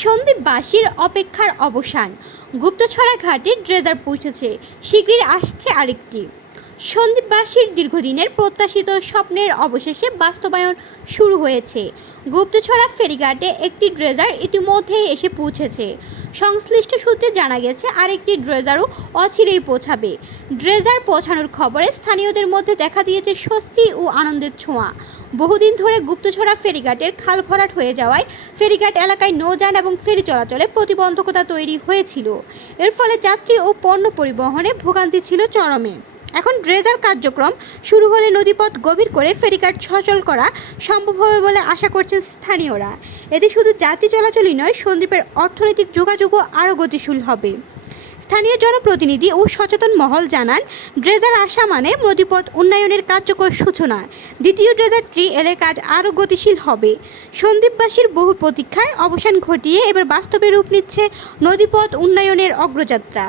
সন্দীপবাসীর অপেক্ষার অবসান। গুপ্তছড়া ঘাটে ড্রেজার পৌঁছেছে। শীঘ্রই আসছে আরেকটি। সন্দীপবাসীর দীর্ঘদিনের প্রত্যাশিত স্বপ্নের অবশেষে বাস্তবায়ন শুরু হয়েছে। গুপ্তছড়া ফেরিঘাটে একটি ড্রেজার ইতিমধ্যেই এসে পৌঁছেছে। সংশ্লিষ্ট সূত্রে জানা গেছে, আরেকটি ড্রেজারও অচিরেই পৌঁছাবে। ড্রেজার পৌঁছানোর খবরে স্থানীয়দের মধ্যে দেখা দিয়েছে স্বস্তি ও আনন্দের ছোঁয়া। বহুদিন ধরে গুপ্তছড়া ফেরিঘাটের খাল ভরাট হয়ে যাওয়ায় ফেরিঘাট এলাকায় নৌযান এবং ফেরি চলাচলে প্রতিবন্ধকতা তৈরি হয়েছিল। এর ফলে যাত্রী ও পণ্য পরিবহনে ভোগান্তি ছিল চরমে। এখন ড্রেজার কার্যক্রম শুরু হলে নদীপথ গভীর করে ফেরিঘাট সচল করা সম্ভব হবে বলে আশা করছেন স্থানীয়রা। এতে শুধু যাত্রী চলাচলই নয় সন্দ্বীপের অর্থনৈতিক যোগাযোগও আরও গতিশীল হবে। স্থানীয় জনপ্রতিনিধি ও সচেতন মহল জানান, ড্রেজার আসা মানে নদীপথ উন্নয়নের কার্যকর সূচনা। দ্বিতীয় ড্রেজারটি এলে কাজ আরও গতিশীল হবে। সন্দ্বীপবাসীর বহু প্রতীক্ষায় অবসান ঘটিয়ে এবার বাস্তবে রূপ নিচ্ছে নদীপথ উন্নয়নের অগ্রযাত্রা।